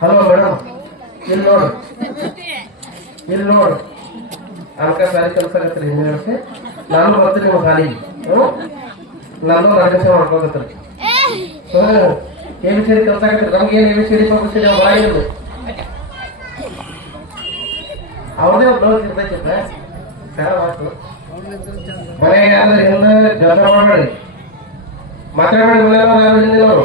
Hello madam, ಇಲ್ಲಿ ನೋಡು. ಇಲ್ಲಿ ನೋಡು. ಅನ್ಕ ಸಾರಿ ಕೆಲಸ ಆಗತ್ರಿ ಹಿಂಗೆ ನಾನು ಬರ್ತೀನಿ ನಿಮ್ಮ ಸಾಲಿಗೆ ಹ್ಞೂ ನಾನು ರಾಜೇಶ ಮಾಡ್ಕೋಕತ್ರಿ ಹ್ಞೂ ಏನು ಸೇರಿ ಕೆಲಸ ಆಗತ್ರಿ ನಮ್ಗೆ ಏನು ಏನು ಸೇರಿ ಸಿ ಅವ್ರು ಬರಾಗಿಲ್ಲ ಅವ್ರದೇ ಒಂದು ಬ್ಲೌಸ್ ಇರ್ತೈತೆ ಆಯ್ತು ಮನೆಗೆ ಯಾರಾದ್ರೂ ಹಿಂದೆ ಜಗಳ ಮಾಡಬೇಡಿ. ಮಾತಾಡಬೇಡಿ ಮನೆಯವರು ಯಾರು ಹಿಂದಿನವರು?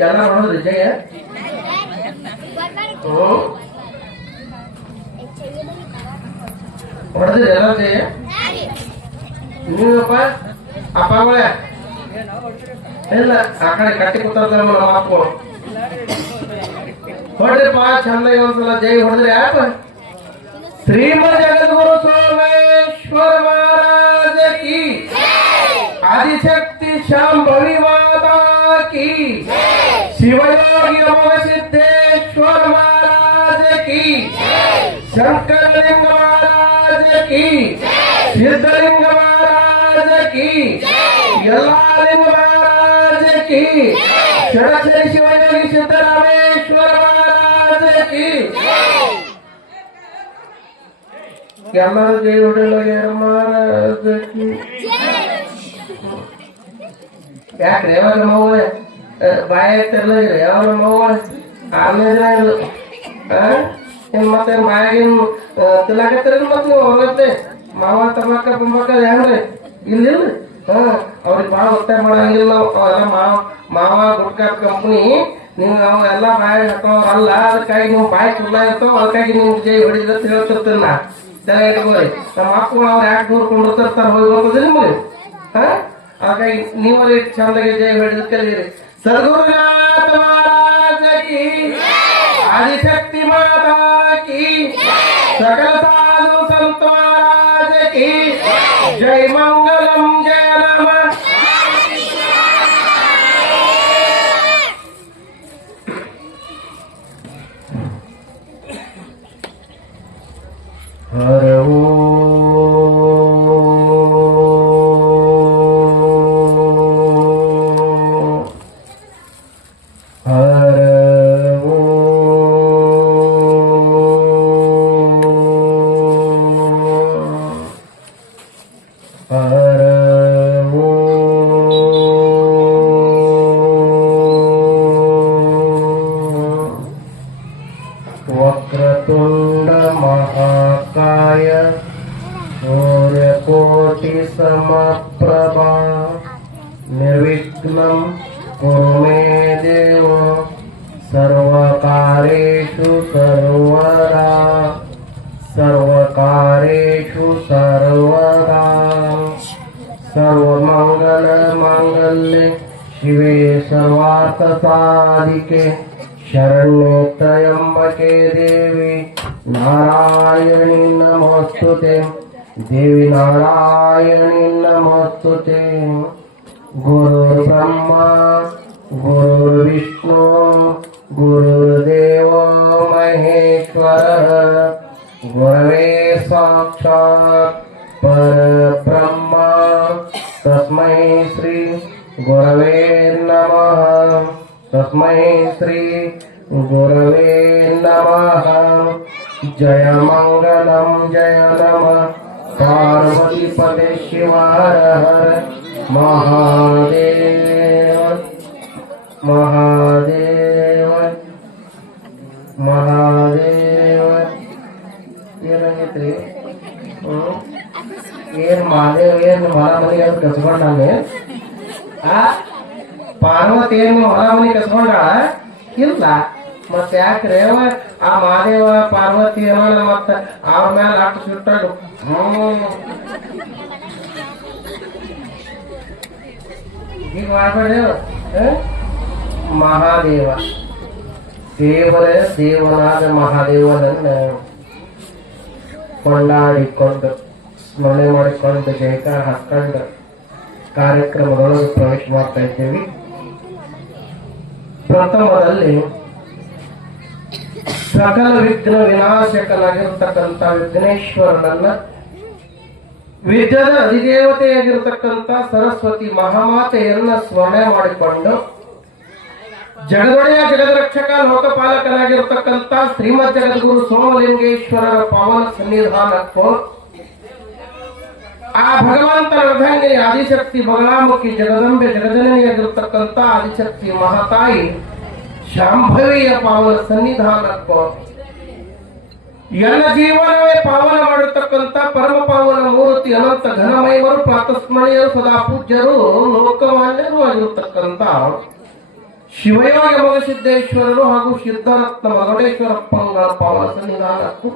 ಎಲ್ಲ ನೋಡಿದ್ರಿ ಜಯ ಹ್ಮ್ ಹೊಡೆದ್ರಿ ಎಲ್ಲ ಜಯ ನೀವಪ್ಪ ಅಪ್ಪಗಳೇ ಇಲ್ಲ ಆ ಕಡೆ ಕಟ್ಟಿ ಕೂತಾರ ನಮ್ಮ ಅಪ್ಪ ಹೊಡ್ರಿಪ್ಪ ಚಂದಾಗಿ ಒಂದ್ಸಲ ಜೈ ಹೊಡೆದ್ರಿ ಯಾಕ ಶ್ರೀಮದ್ ಜಗದ್ಗುರು ಸೋಮೇಶ್ವರ ಮಹಾರಾಜ ಕಿ ಆದಿಶಕ್ತಿ ಶಾಂಭವಿ ಮಾತಾ ಕಿ ಶಿವಯೋಗಿ ಅಮೋಘ ಸಿದ್ದೇಶ್ವರ ಮಹಾರಾಜ ಕಿ ಶಂಕರಲಿಂಗ ಮಹಾರಾಜ ಕಿ ಸಿದ್ಧಲಿಂಗ ಮಹಾರಾಜ ಕಿ ಯಲ್ಲಾಲಿಂಗ ಮಹಾರಾಜ ಕಿ ಷಡಕ್ಷರಿ ಶಿವಯೋಗಿ ಸಿದ್ದರಾಮೇಶ್ವರ ಮಹಾರಾಜ ಕಿ ಎಲ್ಲರೂ ಜೈ ಹೊಡೆಯಲ್ಲ ಮಹಾರಾಜ ಕಿ ಯಾಕ್ರಿ ಯಾವಾಗ ಮೌವ ಬಾಯ ಆಗ್ತಿರ್ಲ ಯಾವಾಗ ನೋವು ಆಮೇಲೆ ಏನ್ ಮತ್ತೆ ಮಾಯಾಗಿನ್ ತಿಲಾಕತ್ತಿರ ಮತ್ತೆ ನೀವು ಹೊರಗತ್ತೆ ಮಾವ, ತಮ್ಮಕ್ಕ ಪಂಬಕ್ಕ ಹೆಂಗ್ರಿ? ಇಲ್ಲಿ ಹಾ, ಅವ್ರಿಗೆ ಭಾಳ ಒತ್ತಾಯ ಮಾಡಂಗಿಲ್ಲ ಅವೆಲ್ಲ ಮಾವ ಮಾವ ಗುಟ್ಕಾಟ್ ಕಂಪ್ನಿ ನೀವು ಅವೆಲ್ಲ ಬಾಯಿ ಹಾಕೋರಲ್ಲ ಅದಕ್ಕಾಗಿ ನೀವು ಬಾಯಿ ಕುಲ್ಲ ಇರ್ತಾವ. ಅದಕ್ಕಾಗಿ ನೀವು ಜೈ ಹೊಡಿದ ಹೇಳ್ತಿರ್ತೀನಿ ನಾ. ಚೆನ್ನಾಗಿ ನಮ್ಮ ಮಕ್ಕಳು ಅವ್ರು ಯಾಕೆ ದೂರ ಕೊಂಡಿರ್ತಿರ್ತಾರ ಹೋಗಿ ಹೋಗೋದಿಲ್ಲ ನಿಮಗೆ. ಹಾ? ಹಾಗಾಗಿ ನೀವಲ್ಲಿ ಚಂದಾಗಿ ಜಯ ಹಿಡಿದು ಕಲಿಯಿರಿ ಸದ್ಗುರುನಾಥ ಮಹಾರಾಜ ಕಿ, ಆದಿಶಕ್ತಿ ಮಾತಾ ಕಿ, ಸಕಲ ಸಾಧು ಸಂತ ಮಹಾರಾಜ ಕಿ, ಜೈ ಮಂಗಲಂ ಜಯ ನಮ. ಹರ सर्वेषु सर्वदा सर्वकारेषु सर्वदा। सर्वमङ्गलमाङ्गल्ये शिवे सर्वार्थसाधिके शरण्ये शरण्यत्रयम्बके देवि नारायणि नमोऽस्तु ते। देवि नारायणि नमोऽस्तु ते। गुरुर्ब्रह्मा गुरुर्विष्णु गुरुदेवो महेश्वरः गुरवे पर ब्रह्म तस्म श्री गुरव नम। तस्म श्री गुरव नम। जय मङ्गलं जय नमः। पार्वतीपदे शिवार हर। महादेव महादेव। ಮಹಾದೇವ. ಏನಾಗೈತ್ರಿ? ಏನ್ ಮಹಾದೇವ್, ಏನ್ ಹೊಲ ಮನೆ ಅಂತ ಕಸ್ಕೊಂಡಾನೆ ಆ? ಪಾರ್ವತಿ ಏನ್ ಹೊಲ ಮನೆ ಕಸ್ಕೊಂಡಾಳ ಇಲ್ಲ. ಮತ್ತೆ ಯಾಕ್ರಿ? ಅವ ಆ ಮಹಾದೇವ, ಪಾರ್ವತಿ ಏನೋ ಮತ್ತ ಅವ್ರ ಮೇಲೆ ಅಟ್ಟು ಸುಟ್ಟಾಡು ಹ್ಮ್. ಈಗ ಮಾಡ್ಬೇಡಿ ಮಹಾದೇವ. ದೇವರೇ ದೇವನಾದ ಮಹಾದೇವನನ್ನ ಕೊಂಡಾಡಿಕೊಂಡು, ಸ್ಮರಣೆ ಮಾಡಿಕೊಂಡು ಜಯಕಾರ ಹಾಕೊಂಡು ಕಾರ್ಯಕ್ರಮದೊಳಗೆ ಪ್ರವೇಶ ಮಾಡ್ತಾ ಇದ್ದೇವೆ. ಪ್ರಥಮದಲ್ಲಿ ಸಕಲ ವಿಘ್ನ ವಿನಾಶಕನಾಗಿರ್ತಕ್ಕಂಥ ವಿಘ್ನೇಶ್ವರನನ್ನ ವಿದ್ಯದ ಅಧಿದೇವತೆಯಾಗಿರ್ತಕ್ಕಂಥ ಸರಸ್ವತಿ ಮಹಾಮಾತೆಯನ್ನ ಸ್ಮರಣೆ ಮಾಡಿಕೊಂಡು ಜಗದೊಡೆಯ ಜಗದರಕ್ಷಕ ಲೋಕಪಾಲಕನಾಗಿರ್ತಕ್ಕಂಥ ಶ್ರೀಮದ್ ಜಗದ್ಗುರು ಸೋಮಲಿಂಗೇಶ್ವರರ ಪಾವನ ಸನ್ನಿಧಾನಕ್ಕೂ ಆ ಭಗವಂತನ ಅರ್ಧಾಂಗಿನಿ ಆದಿಶಕ್ತಿ ಬಗಳಾಮುಖಿ ಜಗದಂಬೆ ಜಗಜನನಿಯಾಗಿರ್ತಕ್ಕಂಥ ಆದಿಶಕ್ತಿ ಮಹಾತಾಯಿ ಶಾಂಭವಿಯ ಪಾವನ ಸನ್ನಿಧಾನಕ್ಕೂ ಎಲ್ಲ ಜೀವನವೇ ಪಾವನ ಮಾಡಿರ್ತಕ್ಕಂಥ ಪರಮ ಪಾವನ ಮೂರ್ತಿ ಅನಂತ ಘನಮಯವರು ಪ್ರಾತಸ್ಮರಣೀಯರು ಸದಾ ಪೂಜ್ಯರು ಲೋಕಮಾನ್ಯರು ಆಗಿರ್ತಕ್ಕಂಥ ಶಿವಯೋಗ ಮಗಸಿದ್ದೇಶ್ವರರು ಹಾಗೂ ಸಿದ್ಧರತ್ನ ಮಗಡೇಶ್ವರಪ್ಪಂಗಳ ಪಾವನ ಸನ್ನಿಧಾನಕ್ಕೂ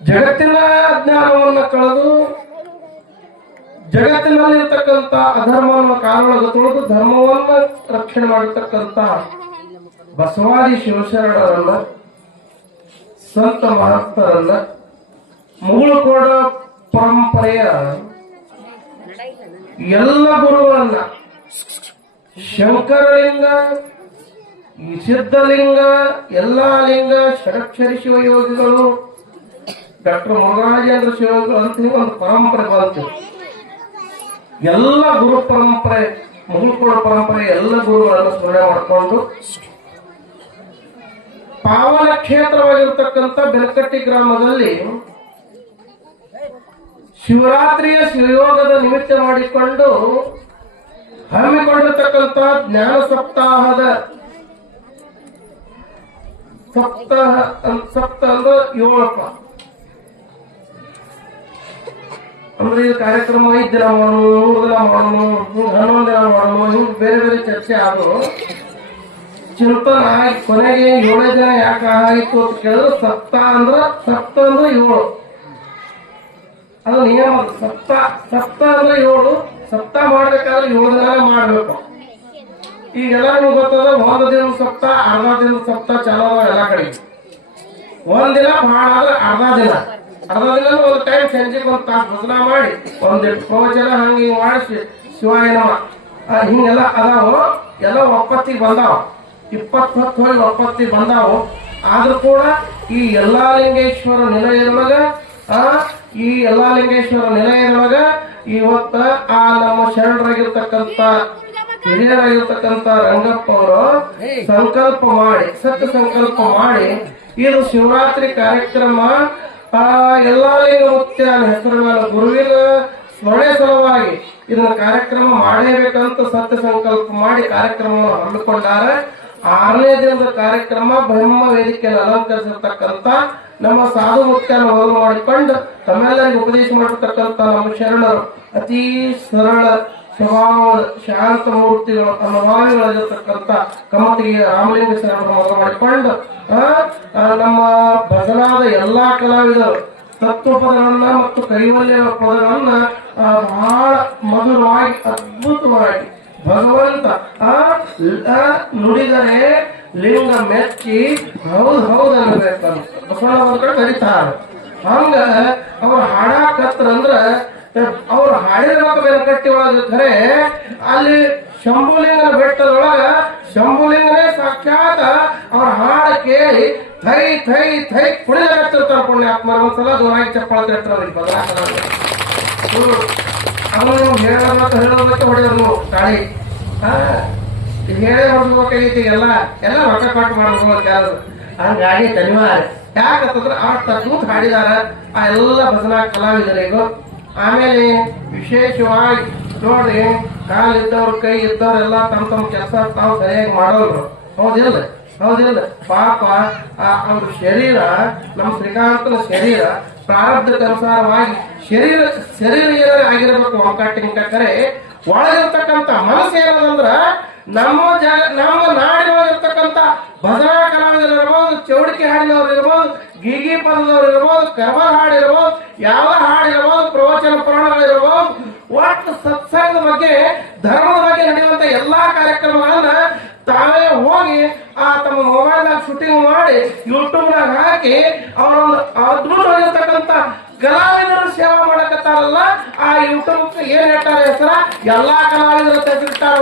ಜಗತ್ತಿನ ಅಜ್ಞಾನವನ್ನು ಕಳೆದು ಜಗತ್ತಿನಲ್ಲಿರ್ತಕ್ಕಂಥ ಅಧರ್ಮವನ್ನು ಕಾರಣವನ್ನು ತುಳಿದು ಧರ್ಮವನ್ನು ರಕ್ಷಣೆ ಮಾಡಿರ್ತಕ್ಕಂಥ ಬಸವಾದಿ ಶಿವಶರಣರನ್ನ, ಸಂತ ಮಹತ್ತರನ್ನ ಮುಗುಳುಕೋಡ ಪರಂಪರೆಯ ಎಲ್ಲ ಗುರುಗಳನ್ನ ಶಂಕರಲಿಂಗ ಈ ಸಿದ್ಧಲಿಂಗ ಎಲ್ಲಾ ಲಿಂಗ ಷಡಕ್ಷರಿ ಶಿವಯೋಗಿಗಳು, ಡಾಕ್ಟರ್ ಮುರುಘರಾಜೇಂದ್ರ ಶಿವಯೋಗಿಗಳು ಅಂತ ಒಂದು ಪರಂಪರೆ ಬಂತು. ಎಲ್ಲ ಗುರು ಪರಂಪರೆ ಮುಗುಳ್ಕೋಡ ಪರಂಪರೆ ಎಲ್ಲ ಗುರುಗಳನ್ನು ಸ್ಮರಣೆ ಮಾಡಿಕೊಂಡು ಪಾವನ ಕ್ಷೇತ್ರವಾಗಿರ್ತಕ್ಕಂಥ ಬೆಲಕಟ್ಟಿ ಗ್ರಾಮದಲ್ಲಿ ಶಿವರಾತ್ರಿಯ ಶಿವಯೋಗದ ನಿಮಿತ್ತ ಮಾಡಿಕೊಂಡು ಹಮ್ಮಿಕೊಂಡಿರ್ತಕ್ಕಂಥ ಜ್ಞಾನ ಸಪ್ತಾಹದ ಸಪ್ತಾಹ ಸಪ್ತ ಅಂದ್ರೆ ಏಳಪ್ಪ ಅಂದ್ರೆ ಈ ಕಾರ್ಯಕ್ರಮ ಐದ್ ದಿನ ಮಾಡೋಣ, ಮೂರು ದಿನ ಮಾಡೋಣ, ಹನ್ನೊಂದು ದಿನ ಮಾಡೋಣ, ಹಿಂಗ್ ಬೇರೆ ಬೇರೆ ಚರ್ಚೆ ಆದವು ಚಿಂತನ ಕೊನೆಗೆ ಏಳೇ ದಿನ ಯಾಕೆ ಆಯ್ತು ಅಂತ ಕೇಳಿದ್ರೆ ಸಪ್ತ ಅಂದ್ರ, ಸಪ್ತ ಅಂದ್ರೆ ಏಳು ಅದು ನಿಯಮ. ಸಪ್ತ ಸಪ್ತ ಅಂದ್ರೆ ಏಳು ಸಪ್ತ ಮಾಡ್ಬೇಕಾದ್ರೆ ಏಳು ದಿನ ಮಾಡ್ಬೇಕು. ಈಗೆಲ್ಲ ನಿಮ್ಗೆ ಗೊತ್ತದ ಒಂದು ದಿನ ಸಪ್ತ ಅರ್ಧ ದಿನ ಸಪ್ತ ಚಲೋ ಎಲ್ಲ ಕಡೆ ಒಂದ್ ದಿನ ಭಾಳ ಅರ್ಧ ದಿನ. ಅರ್ಧ ದಿನ ಒಂದು ಟೈಮ್ ಸಂಜೆಗೆ ಒಂದು ತಾಸು ಭಜನ ಮಾಡಿ ಒಂದಿಟ್ಟು ಪ್ರವಚನ ಹಂಗೆ ಹಿಂಗೆ ಮಾಡಿಸಿ ಶಿವಾಯ ನಮ. ಆ, ಹಿಂಗೆಲ್ಲ ಅದಾವು ಎಲ್ಲ ಒಪ್ಪತ್ತಿಗೆ ಬಂದಾವ. ಇಪ್ಪತ್ತು ಹತ್ತು ಹೋಗಿ ಒಪ್ಪತ್ತಿಗೆ ಬಂದಾವು. ಆದ್ರೂ ಕೂಡ ಈ ಎಲ್ಲಾ ಲಿಂಗೇಶ್ವರ ನಿಲಯದೊಳಗ ಆ ಈ ಎಲ್ಲಾ ಲಿಂಗೇಶ್ವರ ನಿಲಯದೊಳಗ ಇವತ್ತ ಆ ನಮ್ಮ ಶರಣರಾಗಿರ್ತಕ್ಕಂತ ಹಿರಿಯರಾಗಿರ್ತಕ್ಕಂತ ರಂಗಪ್ಪ ಅವರು ಸಂಕಲ್ಪ ಮಾಡಿ ಸತ್ಯ ಸಂಕಲ್ಪ ಮಾಡಿ ಇದು ಶಿವರಾತ್ರಿ ಕಾರ್ಯಕ್ರಮ. ಆ ಎಲ್ಲಾ ಮುಖ್ಯ ಮುತ್ಯನ ಹೆಸರು ಮೇಲೆ ಗುರುವಿನ ಸ್ಮರಣೆ ಸಲುವಾಗಿ ಇದನ್ನ ಕಾರ್ಯಕ್ರಮ ಮಾಡಲೇಬೇಕಂತ ಸತ್ಯ ಸಂಕಲ್ಪ ಮಾಡಿ ಕಾರ್ಯಕ್ರಮವನ್ನು ಹಮ್ಮಿಕೊಂಡಾರ ಆರನೇ ದಿನದ ಕಾರ್ಯಕ್ರಮ ಬ್ರಹ್ಮ ವೇದಿಕೆಯನ್ನು ಅಲಂಕರಿಸಿರ್ತಕ್ಕಂಥ ನಮ್ಮ ಸಾಧು ಮುಖ್ಯನ ಮೊದಲು ಮಾಡಿಕೊಂಡು ತಮ್ಮೆಲ್ಲರಿಗೂ ಉಪದೇಶ ಮಾಡಿರ್ತಕ್ಕಂಥ ನಮ್ಮ ಶರಣರು, ಅತಿ ಸರಳ ಸ್ವಭಾವದ ಶಾಂತ ಮೂರ್ತಿಗಳು ಅನುಭಾವಿಗಳಾಗಿರ್ತಕ್ಕಂಥ ಕಮತಿಗೆ ರಾಮಲಿಂಗ ಶರಣರು ಮೊದಲು ಮಾಡಿಕೊಂಡು ನಮ್ಮ ಬದಲಾದ ಎಲ್ಲಾ ಕಲಾವಿದರು ತತ್ವ ಪದಗಳನ್ನ ಮತ್ತು ಕೈವಲ್ಯ ಪದಗಳನ್ನ ಬಹಳ ಮಧುರವಾಗಿ, ಅದ್ಭುತವಾಗಿ ಭಗವಂತ ನುಡಿದರೆ ಲಿಂಗ ಮೆಚ್ಚಿ ಹೌದ್ ಹೌದು ಅನ್ಬೇಕಂತ ಬಸವಣ್ಣ ಕಡೆ ಕರೀತಾರ ಹಂಗ ಅವ್ರ ಹಾಡಾಕತ್ರ ಅವ್ರು ಹಾಡಿರ್ಬೇಕು ಕಟ್ಟಿ ಒಳಗ ಖರೆ ಅಲ್ಲಿ ಶಂಭುಲಿಂಗನ ಬೆಟ್ಟದೊಳಗ ಶಂಭುಲಿಂಗನೇ ಸಾಕ್ಷಾತ್ ಅವ್ರ ಹಾಡ ಕೇಳಿ ಥೈ ಥೈ ಥೈ ಕುಣಿದಾಗತ್ತಿರ್ತಾರ ಪುಣ್ಯಾತ್ಮರ. ಒಂದ್ಸಲ ದೂರಾಗಿ ಚಪ್ಪಳ. ಅವನು ಹೇಳೋದಕ್ಕೆ ಹೇಳೋದಕ್ಕೆ ಹೊಡೆದ್ರು ತಾಳಿ. ಹೇಳಿ ಹೊಡ್ಸ್ಬೇಕಾಗೈತಿ ಎಲ್ಲ ಎಲ್ಲ ರೊಕ್ಕ ಕಟ್ ಮಾಡ್ಬೇಕು ಹೇಳೋದು ಹಂಗಾಗಿ ಧನ್ಯವಾದ. ಯಾಕಂತಂದ್ರೆ ಆ ಅದ್ಭುತ ಹಾಡಿದಾರ, ಆ ಎಲ್ಲ ಭಜನಾ ಕಲಾವಿದರಿಗೂ. ಆಮೇಲೆ ವಿಶೇಷವಾಗಿ ನೋಡ್ರಿ, ಕಾಲಿದ್ದವ್ರ ಕೈ ಇದ್ದವ್ರೆಲ್ಲ ತಮ್ಮ ತಮ್ಮ ಕೆಲಸ ತಾವು ಸರಿಯಾಗಿ ಮಾಡೋರು. ಹೌದಿಲ್ಲ ಹೌದಿಲ್ಲ ಪಾಪ, ಆ ಅವ್ರ ಶರೀರ ನಮ್ಮ ಶ್ರೀಕಾಂತನ ಶರೀರ ಪ್ರಾರಬ್ಧಕ್ಕೆ ಅನುಸಾರವಾಗಿ ಶರೀರ ಶರೀರ ಏನಾರ ಆಗಿರ್ಬೇಕು ಒಕ್ಕಟ್ಟಿನ ಕರೆ ಒಳಗಿರ್ತಕ್ಕಂಥ ಮನಸ್ಸು ಏನದಂದ್ರ ನಮ್ಮ ಜಾಗ ನಮ್ಮ ನಾಡಿನೊಳಗಿರ್ತಕ್ಕಂಥ ಭಜನಾ ಕಲಾವಿದರು ಇರ್ಬೋದು ಚೌಡಿಕೆ ಹಾಡಿನವ್ರು ಇರ್ಬೋದು ಗೀಗಿ ಪದದವ್ರು ಇರ್ಬೋದು ಕರ್ಮರ್ ಹಾಡು ಯಾವ ಹಾಡು ಇರ್ಬೋದು ಪ್ರವಚನ ಪುರಾಣಗಳಿರ್ಬೋದು, ಒಟ್ಟು ಸತ್ಸಂಗದ ಬಗ್ಗೆ, ಧರ್ಮದ ಬಗ್ಗೆ ನಡೆಯುವಂತ ಎಲ್ಲಾ ಕಾರ್ಯಕ್ರಮಗಳನ್ನ ತಾವೇ ಹೋಗಿ ಆ ತಮ್ಮ ಮೊಬೈಲ್ನಾಗ ಶೂಟಿಂಗ್ ಮಾಡಿ ಯೂಟ್ಯೂಬ್ನಾಗ ಹಾಕಿ, ಅವರೊಂದು ಅದ್ಭುತವಾಗಿರ್ತಕ್ಕಂಥ ಕಲಾವಿದರು ಸೇವಾ ಮಾಡಕತ್ತಾರಲ್ಲ, ಆ ಯೂಟ್ಯೂಬ್ ಏನ್ ಎಲ್ಲಾ ಕಲಾವಿದರು ತೆಗೆದಿರ್ತಾರ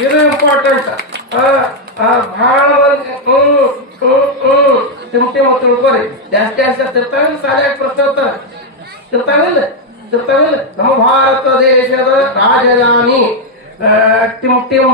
ಇದು ಇಂಪಾರ್ಟೆಂಟ್ ಬಹಳ ಮಂದಿ ಹ್ಮ್ ಅಂತ ತಿಳ್ಕೊರಿ ಜಾಸ್ತಿ ಜಾಸ್ತಿ ತಿರ್ತಾವಿಲ್ಲ ಸಾಲಿಯಾಗಿ ಪ್ರಶ್ನೆ ಇರ್ತಾರೆ ತಿರ್ತಾವಿಲ್ಲ ತಿರ್ತಾವಿಲ್ಲ ನಮ್ಮ ಭಾರತ ದೇಶದ ರಾಜಧಾನಿ ಟಿಮ್ ಟಿಮ್